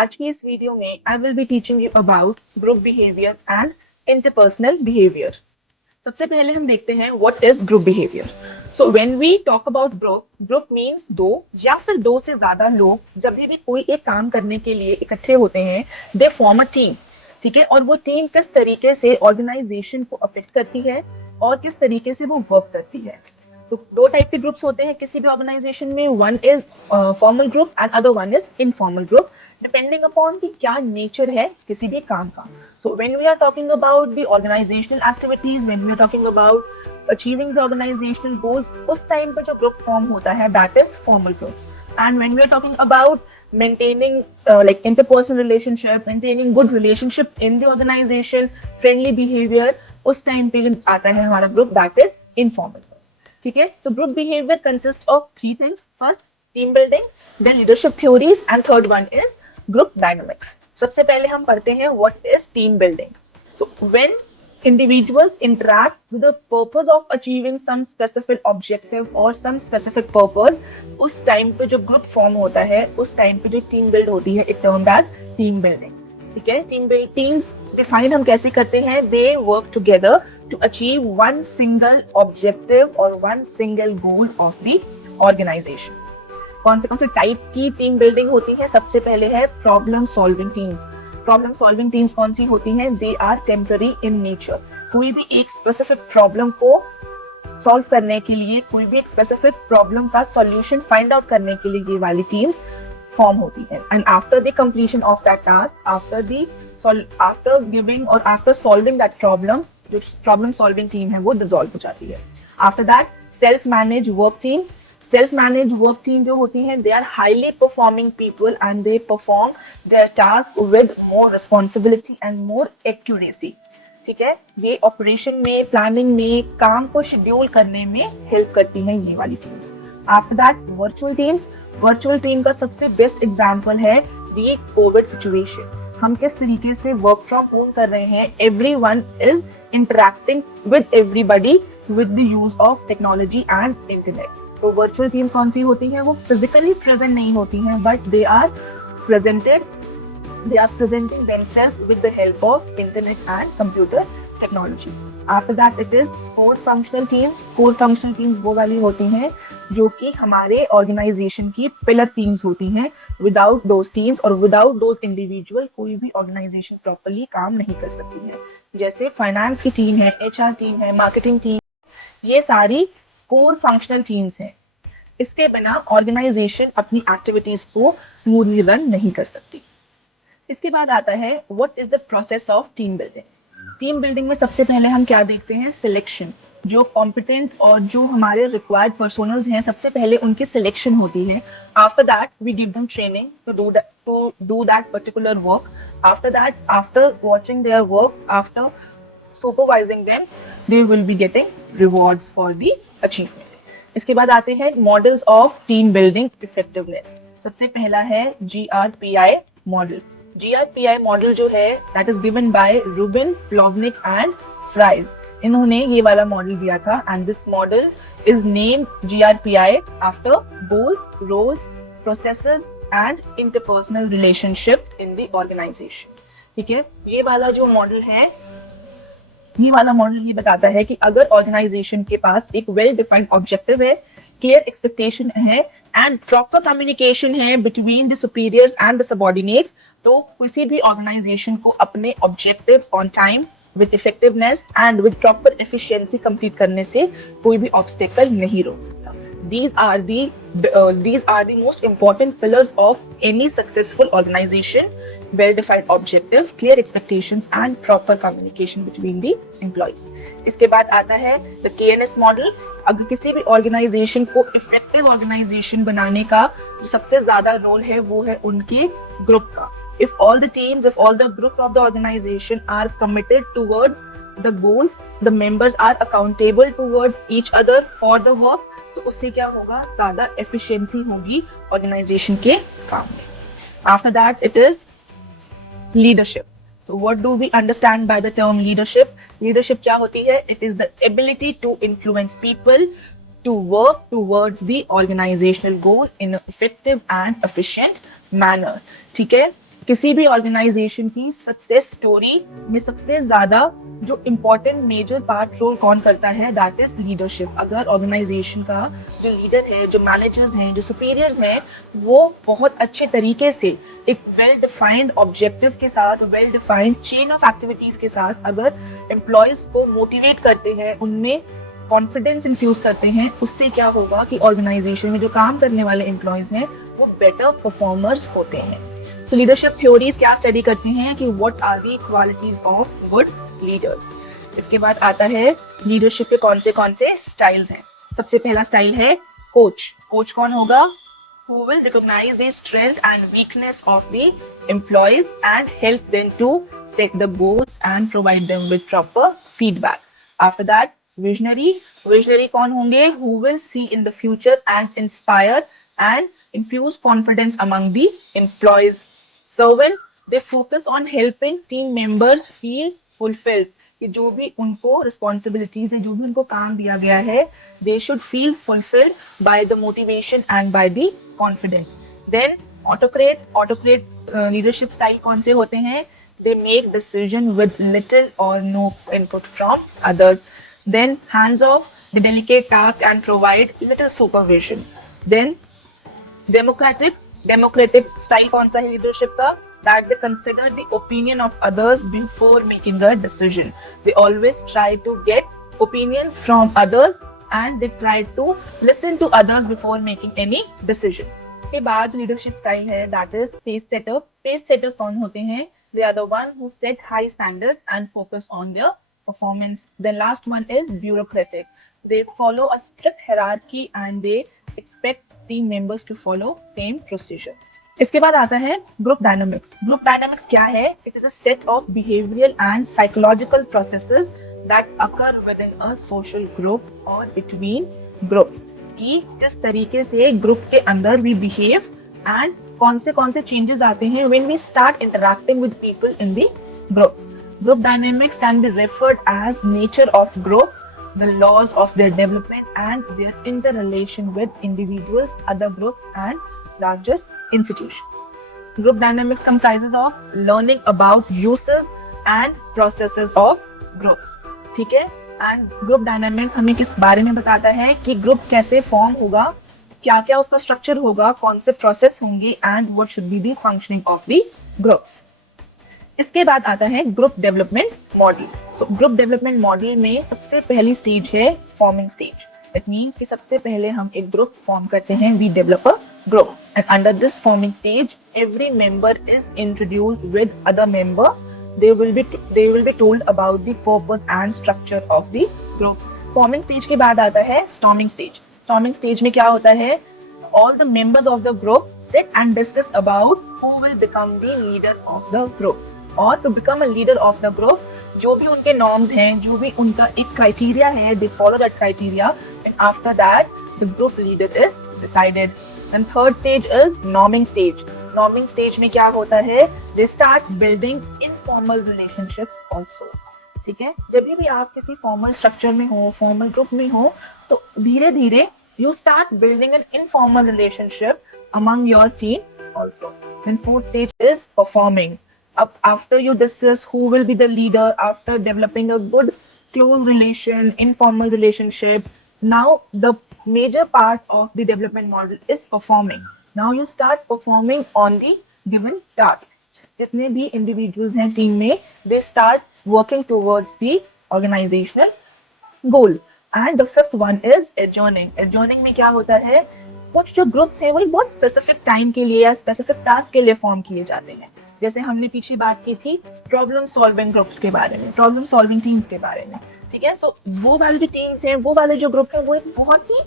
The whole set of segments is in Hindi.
आज की इस वीडियो में I will be teaching you about group behaviour and interpersonal behaviour. सबसे पहले हम देखते हैं what is group behaviour. So when we talk about group, group means दो या फिर दो से ज्यादा लोग जब भी कोई एक काम करने के लिए इकट्ठे होते हैं, दे फॉर्म अ टीम। ठीक है, और वो टीम किस तरीके से ऑर्गेनाइजेशन को अफेक्ट करती है और किस तरीके से वो वर्क करती है। तो दो टाइप के ग्रुप्स होते हैं किसी भी ऑर्गेनाइजेशन में, one is formal group and other one is informal group, depending upon कि क्या नेचर है किसी भी काम का। So when we are talking about the organisational activities, when we are talking about achieving the organisational goals, उस टाइम पर जो ग्रुप फॉर्म होता है that is formal groups. And when we are talking about maintaining like interpersonal relationships, maintaining good relationship in the organization, friendly behavior, उस टाइम पे आता है हमारा ग्रुप दैट इज इनफॉर्मल। ठीक है, so group behaviour consist of three things. First team building, then leadership theories and third one is group dynamics. सबसे पहले हम पढ़ते हैं what is team building. So when individuals interact with the purpose of achieving some specific objective or some specific purpose, उस टाइम पे जो ग्रुप फॉर्म होता है, उस टाइम पे जो टीम बिल्ड होती है, it termed as team building. ठीक है, टीम बिल्ड टीम्स डिफाइन हम कैसे करते हैं, they work together to achieve one single objective और one single goal of the organisation. कौन से टाइप की टीम बिल्डिंग होती है? सबसे पहले है problem solving teams. Problem solving teams कौन सी होती हैं? They are temporary in nature. कोई भी एक स्पेसिफिक प्रॉब्लम को सॉल्व करने के लिए, कोई भी एक स्पेसिफिक प्रॉब्लम का सॉल्यूशन फाइंड आउट करने के लिए ये वाली टीम्स फॉर्म होती है। And after the completion of that task, after giving और आफ्टर सॉल्विंग दैट प्रॉब्लम, जो प्रॉब्लम सॉल्विंग टीम है वो डिसॉल्व हो जाती है। After that self manage work team. Self manage work team जो होती है, they are highly performing people and they perform their task with more responsibility and more accuracy. ठीक है, ये ऑपरेशन में, प्लानिंग में, काम को शेड्यूल करने में हेल्प करती हैं ये वाली teams. After that virtual teams. Virtual team का सबसे बेस्ट एग्जांपल है दी कोविड सिचुएशन। हम किस तरीके से वर्क फ्रॉम होम कर रहे हैं, everyone is interacting with everybody with the use of technology and internet. तो वर्चुअल टीम्स कौन सी होती हैं? वो फिजिकली प्रेजेंट नहीं होती हैं, but they are presenting themselves with the help of internet and computer technology. After that it is core functional teams. Core functional teams वो वाली होती हैं जो कि हमारे ऑर्गेनाइजेशन की पिलर टीम्स होती हैं। विदाउट दोज टीम्स और विदाउट दोज इंडिविजुअल कोई भी ऑर्गेनाइजेशन प्रॉपरली काम नहीं कर सकती है। जैसे फाइनेंस की टीम है, HR टीम है, मार्केटिंग टीम, ये सारी कोर फंक्शनल टीम्स हैं। इसके बिना ऑर्गेनाइजेशन अपनी एक्टिविटीज को स्मूथली रन नहीं कर सकती। इसके बाद आता है what is the process of team building. Team building में सबसे पहले हम क्या देखते हैं? सिलेक्शन। जो कॉम्पिटेंट और जो हमारे रिक्वायर्ड पर्सोनल्स हैं, सबसे पहले उनकी सिलेक्शन होती है। After that we give them training to do that particular work. After that, after watching their work, after supervising them, they will be getting rewards for the achievement. इसके बाद आते हैं models of team building effectiveness. सबसे पहला है GRPI मॉडल। GRPI मॉडल जो है that is given by Rubin, Plovnick and Fry. इन्होंने ये वाला मॉडल दिया था and this model is named GRPI after goals, roles, processes and interpersonal relationships in the organisation. ठीक है, ये वाला जो मॉडल है, ये वाला मॉडल ये बताता है कि अगर ऑर्गेनाइजेशन के पास एक वेल डिफाइंड ऑब्जेक्टिव है, क्लियर एक्सपेक्टेशन है एंड प्रॉपर कम्युनिकेशन है between the superiors and the subordinates, तो किसी भी ऑर्गेनाइजेशन को अपने objectives on time, with effectiveness and with proper efficiency complete करने से कोई भी ऑब्स्टेकल नहीं रोक सकता। These are the most important pillars of any successful organization: well-defined objective, clear expectations, and proper communication between the employees. इसके बाद आता है the KNS model। अगर किसी भी ऑर्गेनाइजेशन को इफेक्टिव ऑर्गेनाइजेशन बनाने का जो सबसे ज्यादा रोल है वो है उनके ग्रुप का। If all the teams, if all the groups of the organization are committed towards the goals, the members are accountable towards each other for the work, तो उससे क्या होगा? ज्यादा एफिशिएंसी होगी ऑर्गेनाइजेशन के काम में। After that it is leadership. So what do we understand by the term leadership? Leadership क्या होती है? It is the ability to influence people to work towards the organizational goal in an effective and efficient manner. ठीक है, किसी भी ऑर्गेनाइजेशन की सक्सेस स्टोरी में सबसे ज्यादा जो इम्पोर्टेंट मेजर पार्ट रोल कौन करता है, दैट इज लीडरशिप। अगर ऑर्गेनाइजेशन का जो लीडर है, जो मैनेजर्स हैं, जो सुपीरियर्स हैं, वो बहुत अच्छे तरीके से एक वेल डिफाइंड ऑब्जेक्टिव के साथ, well defined chain of activities के साथ अगर एम्प्लॉयज को मोटिवेट करते हैं, उनमें कॉन्फिडेंस इन्फ्यूज करते हैं, उससे क्या होगा कि ऑर्गेनाइजेशन में जो काम करने वाले एम्प्लॉयज हैं वो बेटर परफॉर्मर्स होते हैं। सो लीडरशिप थ्योरीज क्या स्टडी करती हैं कि what are the qualities of good leaders. इसके बाद आता है लीडरशिप के कौन से स्टाइल्स हैं। सबसे पहला स्टाइल है कोच। कोच कौन होगा? who will recognize the strength and weakness of the employees and help them to set the goals and provide them with proper feedback. After that, visionary. Visionary कौन होंगे? Who will see in the future and inspire and infuse confidence among the employees. Servant, they focus on helping team members feel fulfilled. कि जो भी उनको रिस्पॉन्सिबिलिटीज है, जो भी उनको काम दिया गया है, they should feel fulfilled by the motivation and by the confidence. Then autocrat leadership style कौन से होते हैं? They make decision with little और no input from others. Then hands off, the delicate task and provide little supervision. Then democratic style कौन सा है लीडरशिप का? That they consider the opinion of others before making a decision. They always try to get opinions from others and they try to listen to others before making any decision. के बाद leadership style है that is pace setter. Pace setter कौन होते हैं? They are the one who set high standards and focus on their performance. Then last one is bureaucratic. They follow a strict hierarchy and they expect team members to follow same procedure. इसके बाद आता है ग्रुप डायनामिक्स। ग्रुप डायनामिक्स क्या है? It is a set of behavioural and psychological processes that occur with in a social group और बिटवीन ग्रुप्स। कि किस तरीके से ग्रुप के अंदर वी बिहेव एंड कौन से चेंजेस आते हैं when we start interacting with people in the groups. Group dynamics can be referred as nature of groups, the laws of their development and their interrelation with individuals, other groups and larger institutions. Group dynamics comprises of learning about uses and processes of groups. ठीक है? And group dynamics हमें किस बारे में बताता है कि ग्रुप कैसे फॉर्म होगा, क्या क्या उसका स्ट्रक्चर होगा, कौन से प्रोसेस होंगे and what should be the functioning of the groups. इसके बाद आता है group development model. So group development model में सबसे पहली स्टेज है फॉर्मिंग स्टेज। दैट मीन्स कि सबसे पहले हम एक ग्रुप फॉर्म करते हैं, we develop a group and under this forming stage every member is introduced with other member. they will be told about the purpose and structure of the group. Forming stage के बाद आता है स्टॉर्मिंग स्टेज। स्टॉर्मिंग स्टेज में क्या होता है? all the members of the group sit and discuss about who will become the leader of the group. और to become a leader of the group, जो भी उनके norms हैं, जो भी उनका एक criteria है, they follow that criteria and after that the group leader is decided. And third stage is norming stage. Norming stage में क्या होता है? They start building informal relationships also. ठीक है? जब भी आप किसी formal structure में हो, formal group में हो, तो धीरे धीरे you start building an informal relationship among your team also. Then fourth stage is performing. After you discuss who will be the leader, after developing a good close relation, informal relationship, now the major part of the development model is performing. Now you start performing on the given task. जितने भी individuals हैं team में, they start working towards the organizational goal. And the fifth one is adjourning. Adjourning में क्या होता है? कुछ जो ग्रुप्स हैं वही बहुत स्पेसिफिक टाइम के लिए या स्पेसिफिक टास्क के लिए फॉर्म किए जाते हैं। जैसे हमने पीछे बात की थी प्रॉब्लम सॉल्विंग ग्रुप्स के बारे में, प्रॉब्लम सॉल्विंग टीम्स के बारे में। ठीक है? सो वो वाले जो टीम्स हैं, वो वाले जो ग्रुप है, वो एक बहुत ही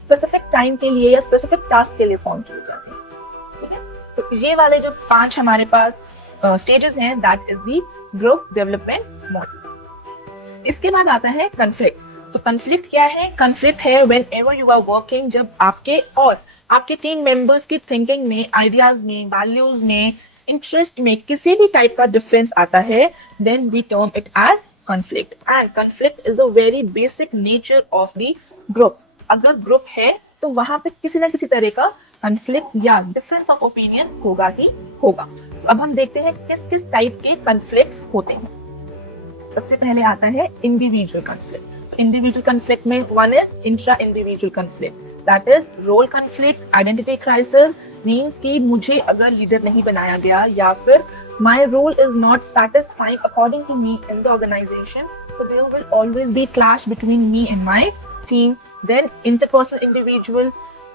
स्पेसिफिक टाइम के लिए या स्पेसिफिक टास्क के लिए फॉर्म किए जाते हैं। ठीक है? तो ये वाले जो 5 हमारे पास स्टेजेस हैं, that is the group development model. इसके बाद आता है कन्फ्लिक्ट। तो कन्फ्लिक्ट क्या है? कन्फ्लिक्ट है whenever you are working, जब आपके और आपके टीम मेंबर्स की थिंकिंग में, आइडियाज में, वैल्यूज में, इंटरेस्ट में किसी भी टाइप का डिफरेंस आता है, then we term it as conflict. And conflict is a very basic nature of the groups. अगर ग्रुप है तो वहां पे किसी ना किसी तरह का कन्फ्लिक्ट या डिफरेंस ऑफ ओपिनियन होगा ही होगा। तो अब हम देखते हैं किस किस टाइप के कन्फ्लिक्ट्स होते हैं। सबसे पहले आता है इंडिविजुअल कन्फ्लिक्ट। तो इंडिविजुअल कन्फ्लिक्ट में one is intra individual conflict, that is role conflict, identity crisis, means कि मुझे अगर लीडर नहीं बनाया गया या फिर my role is not satisfying according to me in the organisation, so there will always be clash between me and my team. Then interpersonal individual,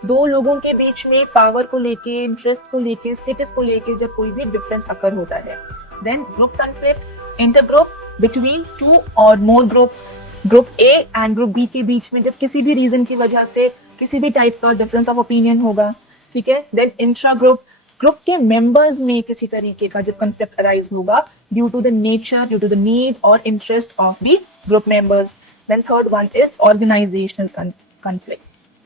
दो लोगों के बीच में पावर को लेके, इंटरेस्ट को लेके, स्टेटस को लेके जब कोई भी डिफरेंस अकर होता है। Then group conflict, intergroup, between two और more groups, group A and group B के बीच में जब किसी भी रीजन की वजह से किसी भी टाइप का डिफरेंस ऑफ ओपिनियन होगा, ठीक है। देन इंट्रा ग्रुप, ग्रुप के मेंबर्स में किसी तरीके का जब कंफ्लिक्ट अराइज होगा due to the nature, due to the need और interest of the group members. Then third one is organisational conflict.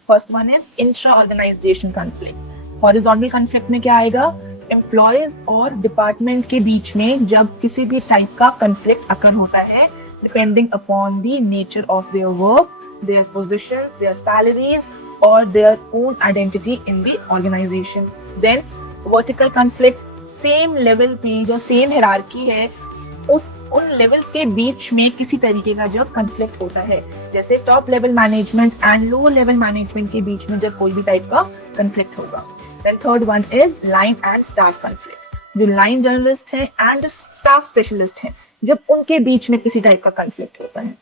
First one is intra organisation conflict. Horizontal conflict में क्या आएगा, एम्प्लॉयज और डिपार्टमेंट के बीच में जब किसी भी टाइप का कंफ्लिक्ट अकर होता है depending upon the nature of their work, their position, their salaries, or their own identity in the organization. Then vertical conflict, same level पे जो same hierarchy है उन लेवल्स के बीच में किसी तरीके का जब कंफ्लिक्ट होता है, जैसे top level management and lower level management के बीच में जब कोई भी टाइप का कंफ्लिक्ट होगा। Then third one is line and staff conflict, जो लाइन जर्नलिस्ट है एंड स्टाफ स्पेशलिस्ट है जब उनके बीच में किसी टाइप का कंफ्लिक्ट होता है,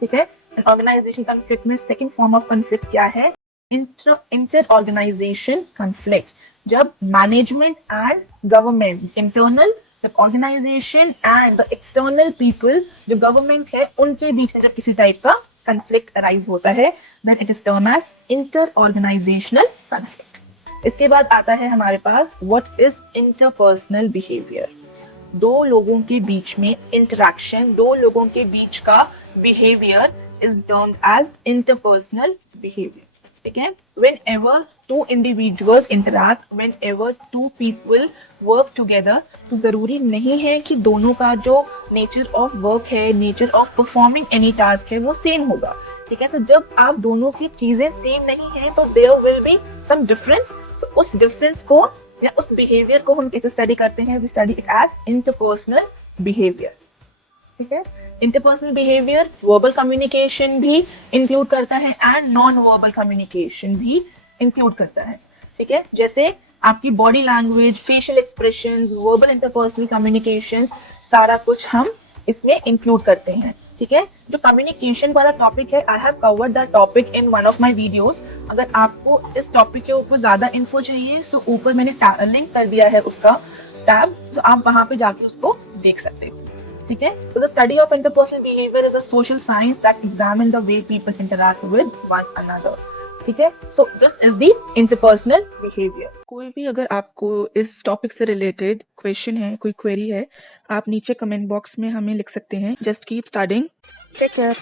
ठीक है। ऑर्गेनाइजेशन कंफ्लिक्ट में सेकंड फॉर्म ऑफ कंफ्लिक्ट क्या है, इंटर ऑर्गेनाइजेशन कंफ्लिक्ट, जब मैनेजमेंट एंड गवर्नमेंट इंटरनल, जब organisation and the external people जो गवर्नमेंट है उनके बीच में जब किसी टाइप का कंफ्लिक्ट अराइज होता है, then it is term as inter organisational conflict. इसके बाद आता है हमारे पास व्हाट इज इंटरपर्सनल बिहेवियर। दो लोगों के बीच में इंटरेक्शन, दो लोगों के बीच का behaviour is termed as interpersonal behavior, ठीक है। Whenever two individuals interact, whenever two people work together, तो जरूरी नहीं है कि दोनों का जो नेचर ऑफ वर्क है, nature of performing any task है वो सेम होगा, ठीक है। सो जब आप दोनों की चीजें सेम नहीं है तो there will be some difference. तो उस डिफरेंस को या उस बिहेवियर को हम कैसे स्टडी करते हैं, we study it as interpersonal behaviour, ठीक है। इंटरपर्सनल बिहेवियर वर्बल कम्युनिकेशन भी इंक्लूड करता है एंड नॉन वर्बल कम्युनिकेशन भी इंक्लूड करता है, ठीक है। जैसे आपकी body language, facial expressions, verbal interpersonal communications, सारा कुछ हम इसमें इंक्लूड करते हैं, ठीक है। जो कम्युनिकेशन वाला टॉपिक है, I have covered that topic in one of my videos. अगर आपको इस टॉपिक के ऊपर ज्यादा इन्फो चाहिए तो ऊपर मैंने लिंक कर दिया है उसका टैब, तो आप वहां पे जाके उसको देख सकते हो, ठीक है। So the study of interpersonal behavior is a social science that examines the way people interact with one another, ठीक है। So this is the interpersonal behavior। कोई भी अगर आपको इस टॉपिक से रिलेटेड क्वेश्चन है, कोई क्वेरी है, आप नीचे कमेंट बॉक्स में हमें लिख सकते हैं। Just keep studying, take care.